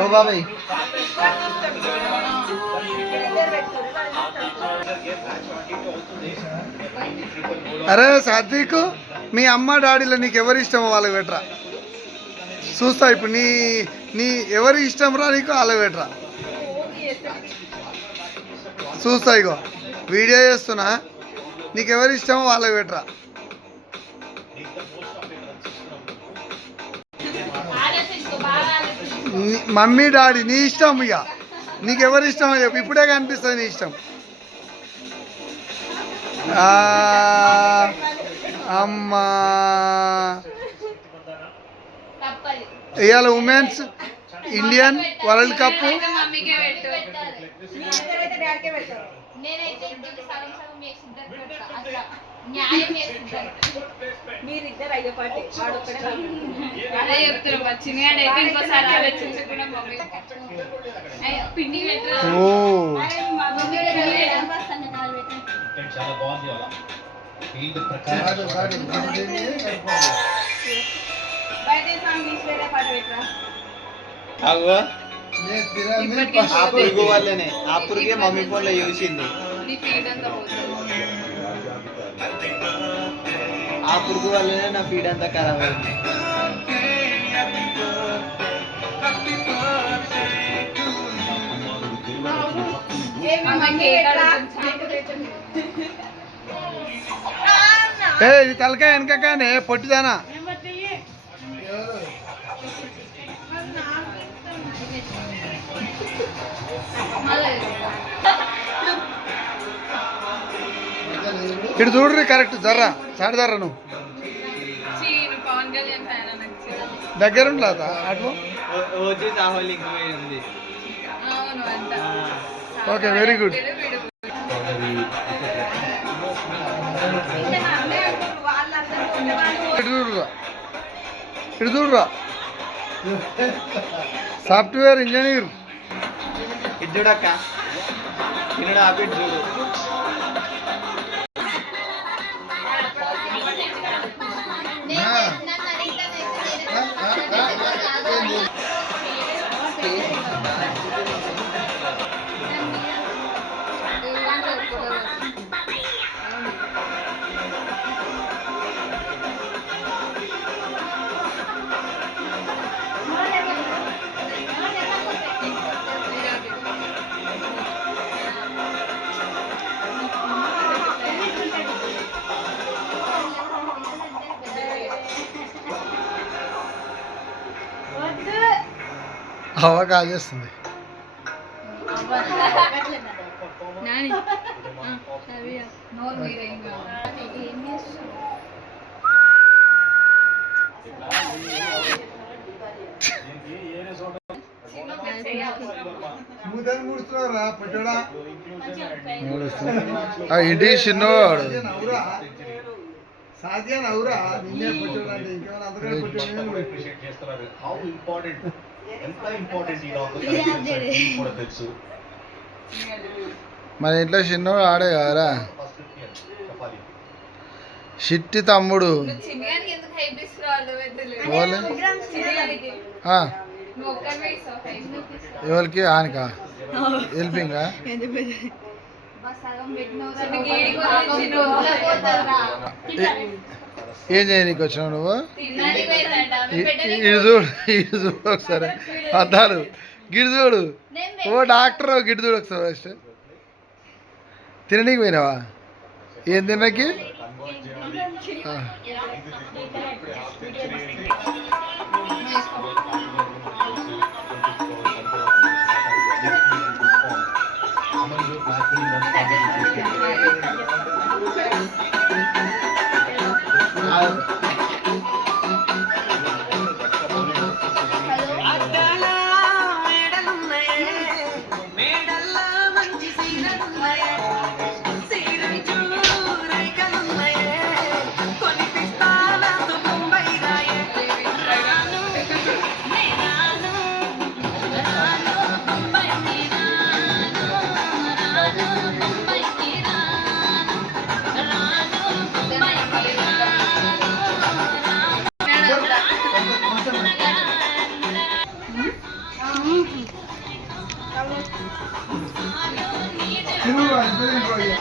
ఓ బాబాయ్. అరే సాత్విక్ మీ అమ్మ డాడీలో నీకు ఎవరు ఇష్టమో వాళ్ళకి పెట్టరా. చూస్తా ఇప్పుడు నీ నీ ఎవరి ఇష్టం రా నీకు వాళ్ళకి పెట్టరా. చూస్తా ఇగో వీడియో చేస్తున్నా. నీకు ఎవరి ఇష్టమో వాళ్ళకి పెట్టరా. మమ్మీ డాడీ నీ ఇష్టం ఇక. నీకు ఇష్టం చెప్పు ఇప్పుడే కనిపిస్తుంది నీ ఇష్టం. అమ్మా. ఇవాళ ఉమెన్స్ ఇండియన్ వరల్డ్ కప్. నేనైతే సగం సగం మీరిద్దరు అయ్యే పాటి వాడొక్కడే అదే చెప్తున్నా మా చిన్నగాడు అయితే ఇంకోసారి ఆలోచించకుండా మమ్మీ పిండి చాలా బాగుంది అలా ఫీల్డ్ ప్రకారం బయట సాంగ్ తీసి వేరే పాట పెట్టరా? అగో ఇప్పటికే ఆ పురుగు వల్లనే ఆ పురుగే మమ్మీ ఫోన్లో చూసింది. ఆ పురుగు వల్లనే నా ఫీడ్ అంతా ఖరాబ్ అయింది. ఇది తలకాయ వెనకనే పొట్టిదానా? ఇటు చూడ్రి కరెక్ట్ జర్రా సాడి జర్రా నువ్వు. చీను పవన్ కళ్యాణ్ ఫ్యాన్ నచ్చింది దగ్గర ఉండలేదా అటు ఓకే వెరీ గుడ్ ఇటు చూడురా ఇటు చూడురా సాఫ్ట్వేర్ ఇంజనీర్. ఇది చూడక్క. చూడు. హవా కాజేస్తుంది ఇంటి చిన్నవాడు సాధ్యా నవ్వురా నిన్నే పొట్టోడు అంటే ఇంకేమైనా అంతకంటే ఎంత ఇంపార్టెంట్ కూడా తెలుసు. మన ఇంట్లో చిన్నవాడు ఆడే కదరా చిట్టి తమ్ముడు. ఎవరికి ఆనికా? హెల్పింగా ఏం చేయడానికి వచ్చినావు నువ్వు? ఇటు చూడు చూడు ఒకసారి. అద్దాలు. గిడి చూడు. ఓ డాక్టర్ గిడి చూడు ఒకసారి ఫస్ట్ తినడానికి పోయినావా? ఏం తినకి Thank you. 아 ఆ. తిరుగు, ఇద్దరు ఇంకో ఇయ్య.